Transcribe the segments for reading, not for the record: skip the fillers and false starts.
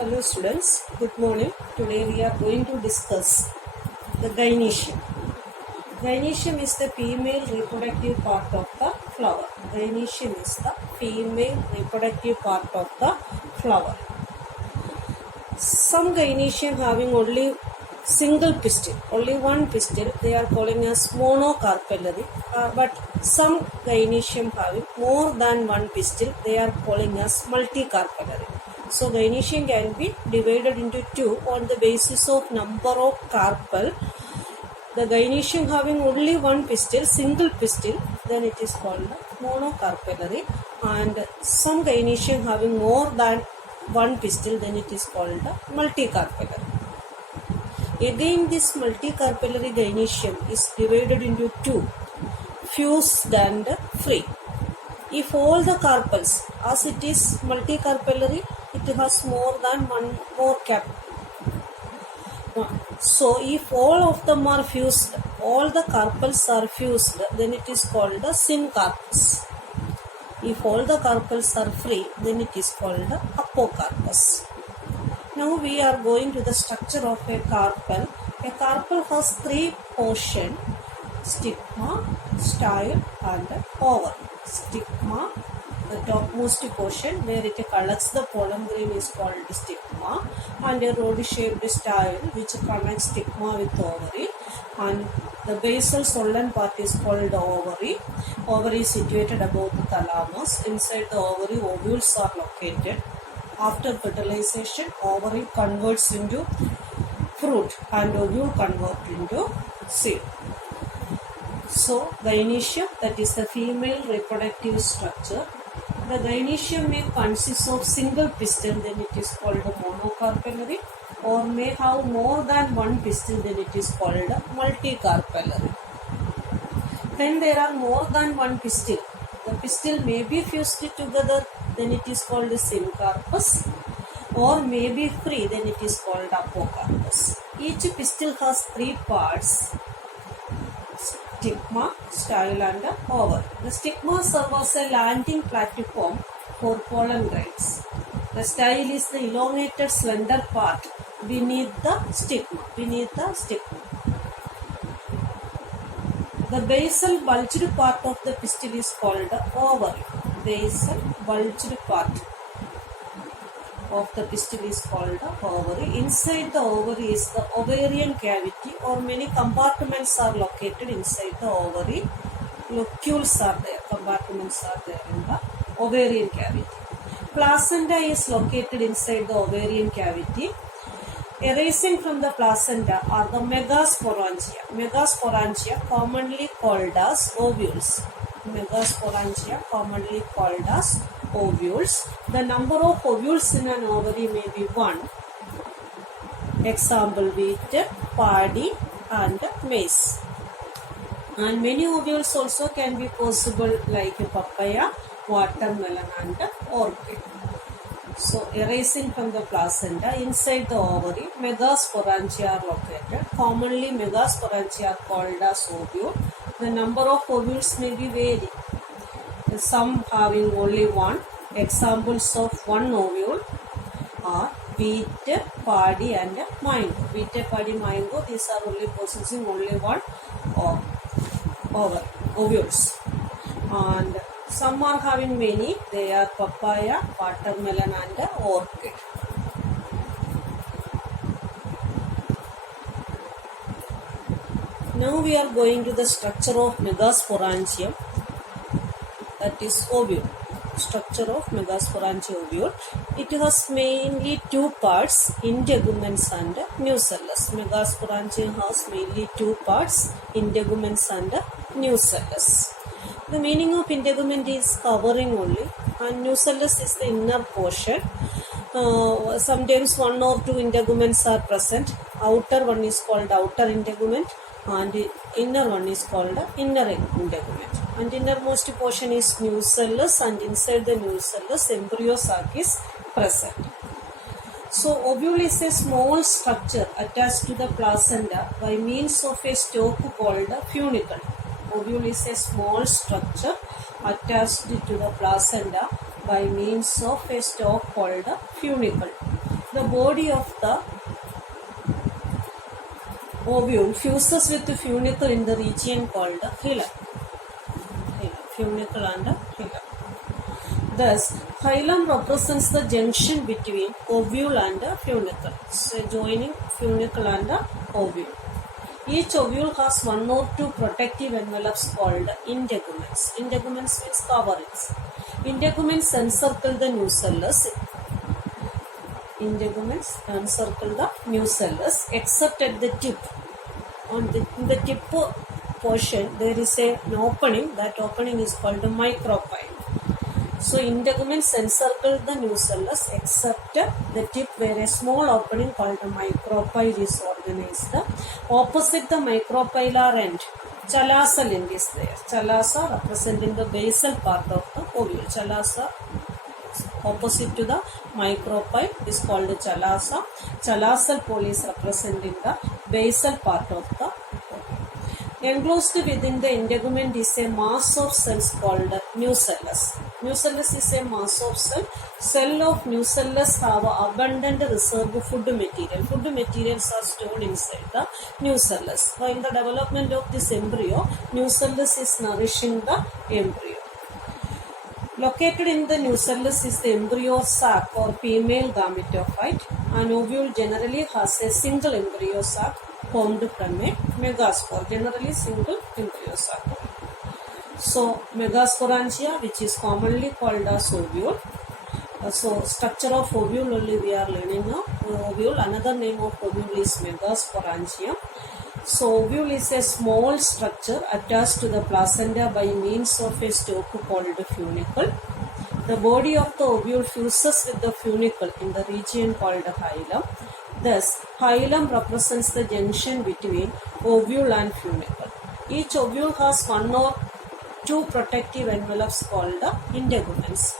Hello students, good morning. Today we are going to discuss the gynoecium. Gynoecium is the female reproductive part of the flower. Gynoecium is the female reproductive part of the flower. Some gynoecium having only single pistil, only one pistil, they are calling as monocarpellary. But some gynoecium having more than one pistil, they are calling as multicarpellary. So gynoecium can be divided into two on the basis of number of carpel. The gynoecium having only one pistil, single pistil, then it is called monocarpellary. And some gynoecium having more than one pistil, then it is called multicarpellary. Again, this multicarpellary gynoecium is divided into two, fused and free. If all the carpels, as it is multicarpellary, it has more than one more cap. So, if all of them are fused, all the carpels are fused, then it is called a syncarpus. If all the carpels are free, then it is called a apocarpus. Now we are going to the structure of a carpel. A carpel has three portions: stigma, style and ovary. Stigma, the topmost portion where it collects the pollen grain, is called stigma, and a rod-shaped style which connects stigma with ovary, and the basal swollen part is called ovary. Ovary is situated above the thalamus. Inside the ovary, ovules are located. After fertilization, ovary converts into fruit and ovule convert into seed. So, gynoecium, that is the female reproductive structure. The gynoecium may consist of single pistil, then it is called a monocarpellary, or may have more than one pistil, then it is called a multicarpellary. When there are more than one pistil, the pistil may be fused together, then it is called a syncarpus, or may be free, then it is called apocarpus. Each pistil has three parts: stigma, style and ovary. The stigma serves as a landing platform for pollen grains. The style is the elongated slender part beneath the stigma. The basal bulged part of the pistil is called ovary. Basal bulged part of the pistil is called ovary. Inside the ovary is the ovarian cavity, or many compartments are located inside the ovary. Locules are there, compartments are there in the ovarian cavity. Placenta is located inside the ovarian cavity. Arising from the placenta are the megasporangia. Megasporangia commonly called as ovules. Megasporangia commonly called as ovules. The number of ovules in an ovary may be 1. Example: wheat, paddy and maize. And many ovules also can be possible, like papaya, watermelon and orchid. So, arising from the placenta, inside the ovary, megasporangia are located. Commonly, megasporangia are called as ovule. The number of ovules may be varied. Some having only one. Examples of one ovule are wheat, paddy and mango. Wheat, paddy, mango, these are only possessing only one ovules. And some are having many. They are papaya, watermelon and orchid. Now we are going to the structure of megasporangium, that is ovule. Structure of megasporangia ovule. It has mainly two parts: integuments and nucellus. Megasporangium has mainly two parts: integuments and nucellus. The meaning of integument is covering only, and nucellus is the inner portion. Sometimes one or two integuments are present. Outer one is called outer integument, and inner one is called inner integument. And innermost portion is nucellus, and inside the nucellus embryo sac is present. So, ovule is a small structure attached to the placenta by means of a stalk called funicle. Ovule is a small structure attached to the placenta by means of a stalk called funicle. The body of the ovule fuses with the funicle in the region called the hilum. Funicle and hilum. Thus, hilum represents the junction between ovule and funicle. So, joining funicle and ovule. Each ovule has one or two protective envelopes called integuments. Integuments means coverings. Integuments encircle the nucellus. Integuments encircle the nucellus except at the tip. On the tip portion there is an opening. That opening is called a micropyle. So integuments encircle the nucellus except the tip where a small opening called a micropyle is organized. Opposite the micropylar end, chalasal end is there. Chalasa representing the basal part of the ovule. Chalasa opposite to the micropyle is called chalasa. Chalasal pole is representing the basal part of the ovule. Enclosed within the integument is a mass of cells called nucellus. Nucellus is a mass of cell. Cell of nucellus have abundant reserve food material. Food materials are stored inside the nucellus. So in the development of this embryo, nucellus is nourishing the embryo. Located in the nucellus is the embryo sac or female gametophyte. An ovule generally has a single embryo sac formed from a megaspore. Generally single embryo sac. So megasporangia, which is commonly called as ovule. So structure of ovule only we are learning now. Ovule, another name of ovule is megasporangium. So ovule is a small structure attached to the placenta by means of a stalk called funicle. The body of the ovule fuses with the funicle in the region called hilum. Thus, hilum represents the junction between ovule and funicle. Each ovule has one or two protective envelopes called the integuments.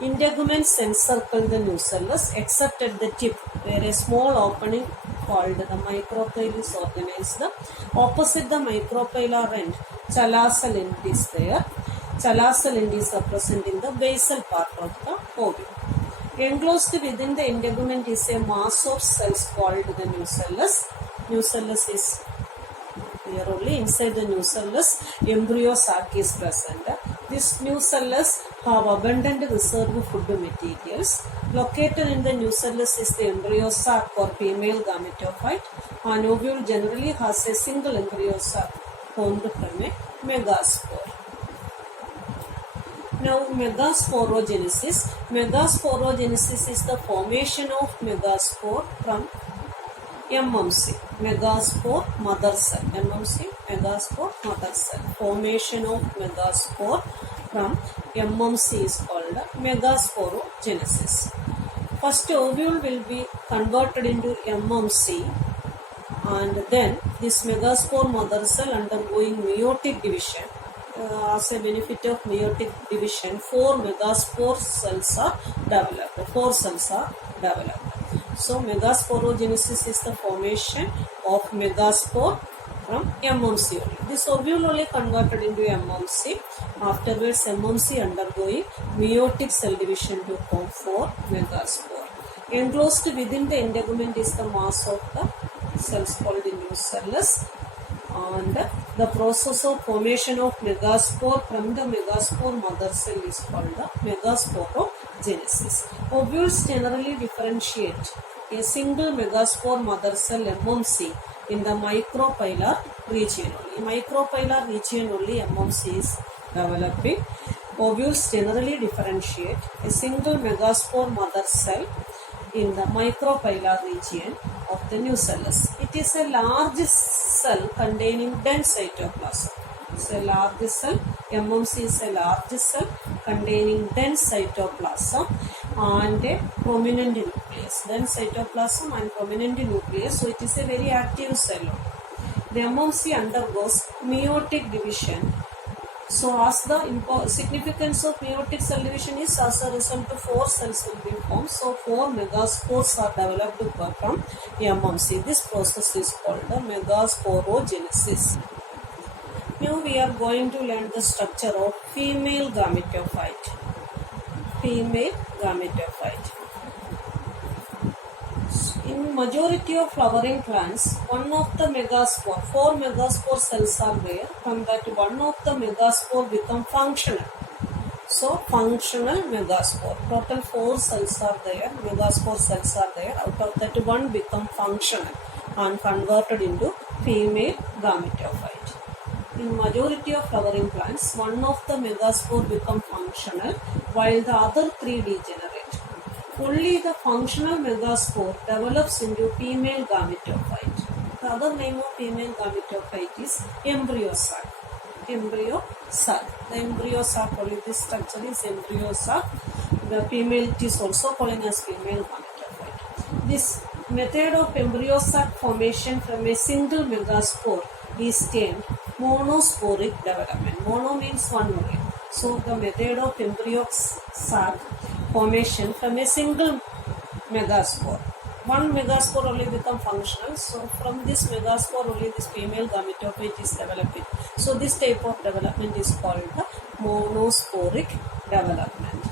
Integuments encircle the nucellus except at the tip where a small opening called the micropyle is organized. Opposite the micropylar end, chalasal end is there. Chalasal end is representing the basal part of the ovule. Enclosed within the integument is a mass of cells called the nucellus. Nucellus is here only. Inside the nucellus, embryo sac is present. This nucellus have abundant reserve food materials. Located in the nucellus is the embryo sac or female gametophyte. An ovule generally has a single embryo sac formed from a megaspore. Now megasporogenesis. Megasporogenesis is the formation of megaspore from MMC. Megaspore mother cell. MMC, megaspore mother cell. Formation of megaspore from MMC is called megasporogenesis. First ovule will be converted into MMC and then this megaspore mother cell undergoing meiotic division. As a benefit of meiotic division, 4 megaspore cells are developed. 4 cells are developed. So megasporogenesis is the formation of megaspore from MMC only. This ovule only converted into MMC. Afterwards MMC undergoing meiotic cell division to form 4 megaspore. Enclosed within the integument is the mass of the cells called the nucellus. And the process of formation of megaspore from the megaspore mother cell is called the megasporogenesis. Ovules generally differentiate a single megaspore mother cell MMC in the micropylar region only. Micropylar region only MMC is developing. Ovules generally differentiate a single megaspore mother cell in the micropylar region of the nucellus. It is a large cell containing dense cytoplasm. It's a large cell. MMC is a large cell containing dense cytoplasm and a prominent nucleus. Dense cytoplasm and prominent nucleus. So it is a very active cell. The MMC undergoes meiotic division. So as the significance of meiotic cell division is as a result of 4 cells will be formed. So 4 megaspores are developed from MMC. This process is called the megasporogenesis. Now we are going to learn the structure of female gametophyte. Female gametophyte. In majority of flowering plants, one of the megaspore, 4 megaspore cells are there. From that, one of the megaspore become functional. So, functional megaspore. Total 4 cells are there, megaspore cells are there. Out of that, one become functional and converted into female gametophyte. In majority of flowering plants, one of the megaspore become functional while the other 3 degenerate. Only the functional megaspore develops into female gametophyte. The other name of female gametophyte is embryo sac. Embryo sac. The embryo sac, only this structure is embryo sac. The female, it is also called as female gametophyte. This method of embryo sac formation from a single megaspore is termed monosporic development. Mono means one only. So the method of embryo sac formation from a single megaspore. One megaspore only become functional. So from this megaspore only this female gametophyte is developing. So this type of development is called the monosporic development.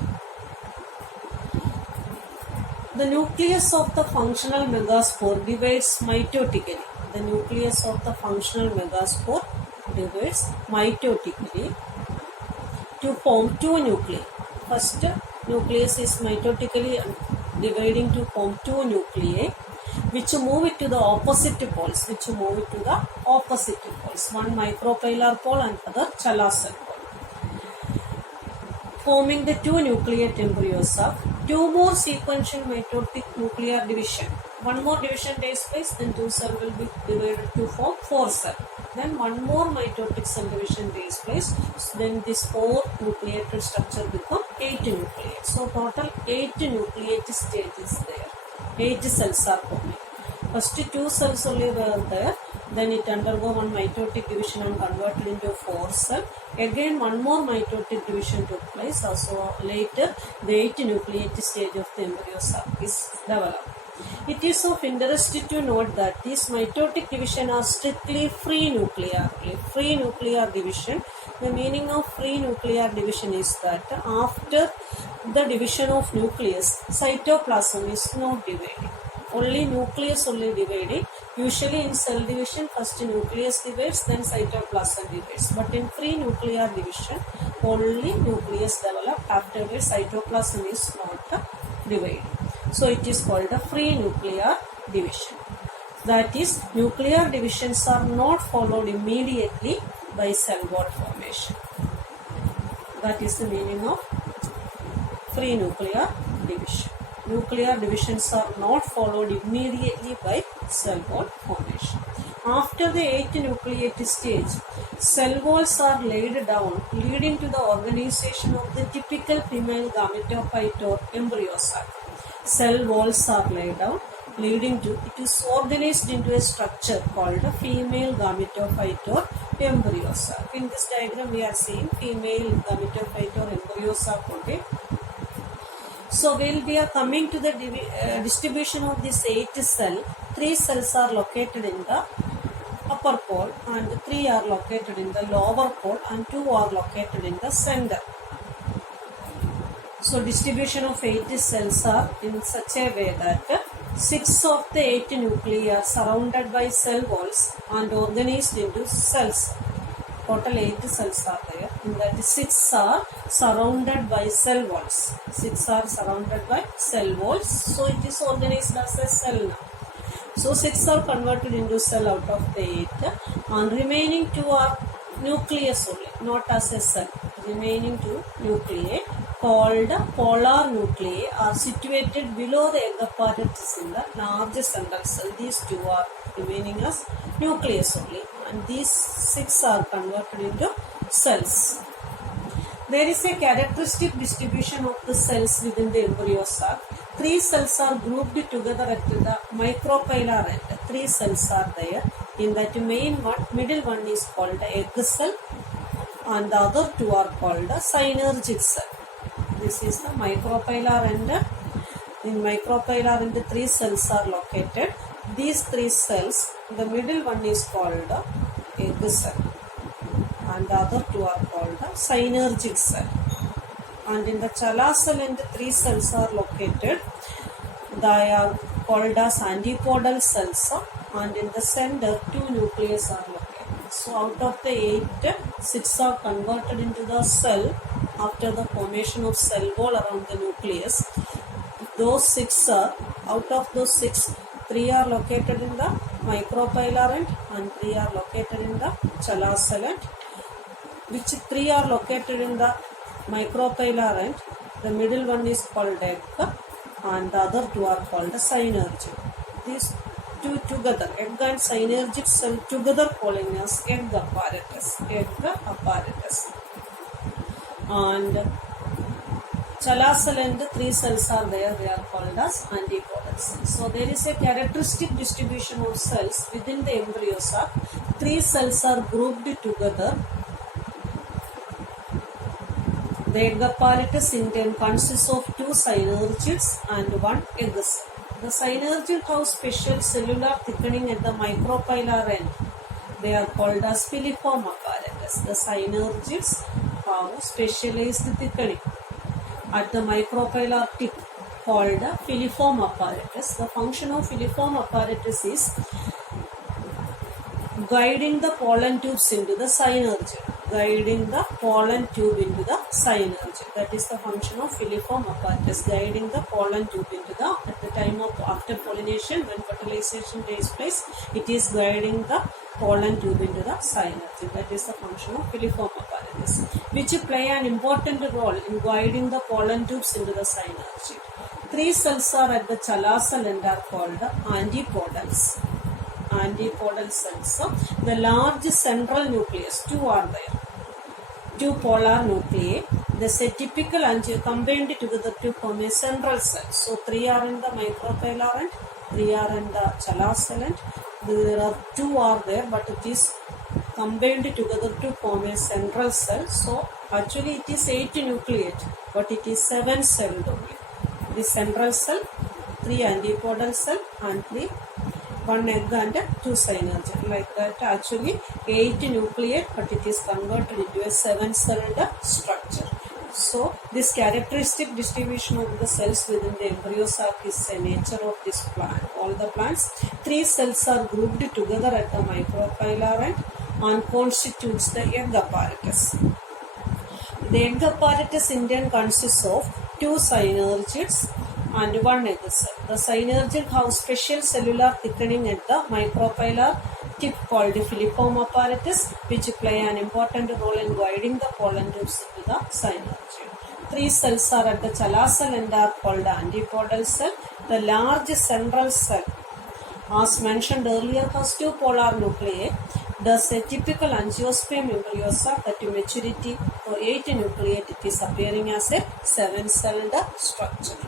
The nucleus of the functional megaspore divides mitotically. The nucleus of the functional megaspore divides mitotically to form 2 nuclei. First nucleus is mitotically dividing to form 2 nuclei which move it to the opposite poles. One micropylar pole and other chalazal pole. Forming the 2 nucleate embryos of 2 more sequential mitotic nuclear division. One more division takes place, then 2 cells will be divided to form 4 cells. Then one more mitotic cell division takes place. Then this 4 nucleated structure become 8 nucleates. So total 8 nucleate stages there. 8 cells are forming. First 2 cells only were there. Then it undergo one mitotic division and converted into 4 cell. Again one more mitotic division took place. Also later the 8 nucleate stage of the embryo sac is developed. It is of interest to note that these mitotic division are strictly free nuclear. Free nuclear division. The meaning of free nuclear division is that after the division of nucleus, cytoplasm is not divided. Only nucleus only divided. Usually in cell division, first nucleus divides, then cytoplasm divides. But in free nuclear division, only nucleus develops. Afterwards, cytoplasm is not divided. So it is called a free nuclear division. That is, nuclear divisions are not followed immediately by cell wall formation. That is the meaning of free nuclear division. Nuclear divisions are not followed immediately by cell wall formation. After the 8 nucleate stage, cell walls are laid down, leading to the organization of the typical female gametophyte or embryo sac. Cell walls are laid down, leading to it is organized into a structure called a female gametophyte or embryo sac. In this diagram, we are seeing female gametophyte or embryo sac. Okay. So while we are coming to the distribution of this 8 cell, 3 cells are located in the upper pole and 3 are located in the lower pole and 2 are located in the center. So distribution of 8 cells are in such a way that 6 of the 8 nuclei are surrounded by cell walls and organized into cells. Total 8 cells are there. In that 6 are surrounded by cell walls. 6 are surrounded by cell walls. So it is organized as a cell now. So 6 are converted into cell out of the 8 and remaining 2 are nucleus only, not as a cell. Remaining 2 nuclei called polar nuclei are situated below the egg apparatus in the large central cell. These 2 are remaining as nucleus only and these 6 are converted into cells. There is a characteristic distribution of the cells within the embryo sac. 3 cells are grouped together at the micropylar end. 3 cells are there. In that middle one is called egg cell and the other 2 are called synergic cell. This is the micropylar end. In micropylar end 3 cells are located. These 3 cells, the middle one is called egg cell and the other 2 are called synergic cell. And in the chala cell end 3 cells are located. They are called as antipodal cells, and in the center 2 nuclei are located. So out of the 8, 6 are converted into the cell after the formation of cell wall around the nucleus. Those 6 are, out of those 6, 3 are located in the micropylar end and 3 are located in the chala cell end. Which 3 are located in the micropylar end? The middle one is called egg and the other 2 are called the synergid. These 2 together, egg and synergid cell together calling as egg apparatus. And chala cell and 3 cells are there, they are called as antipodal cells. So there is a characteristic distribution of cells within the embryo sac. 3 cells are grouped together. The egg apparatus in turn consists of 2 synergids and 1 egg cell. The synergid have special cellular thickening at the micropylar end. They are called as filiform apparatus. The synergids have specialized thickening at the micropylar tip called filiform apparatus. The function of filiform apparatus is guiding the pollen tubes into the synergid. That is the function of filiform apparatus, guiding the pollen tube into the, at the time of after pollination, when fertilization takes place, it is guiding the pollen tube into the synergid. That is the function of filiform apparatus, which play an important role in guiding the pollen tubes into the synergid. 3 cells are at the chala cell and are called antipodal cells. The large central nucleus, 2 are there, 2 polar nuclei. The typical combined together to form a central cell. So 3 are in the micropylar end, 3 are in the chala cell end. There are 2 are there, but it is combined together to form a central cell. So actually it is 8 nucleate, but it is 7 celled only. The central cell, 3 antipodal cell and 1 egg and 2 synergid. Like that, actually 8 nucleate, but it is converted into a 7-celled structure. So this characteristic distribution of the cells within the embryo sac is the nature of this plant. All the plants, 3 cells are grouped together at the micropylar end and constitutes the egg apparatus. The egg apparatus in turn consists of 2 synergids and 1 egg cell. The synergid have special cellular thickening at the micropylar tip called the filiform apparatus, which play an important role in guiding the pollen tubes into the synergid. 3 cells are at the chala cell and are called antipodal cell. The large central cell, as mentioned earlier, has 2 polar nuclei. Thus, a typical angiosperm embryo sac at maturity for 8 nucleate, it is appearing as a 7-celled structure.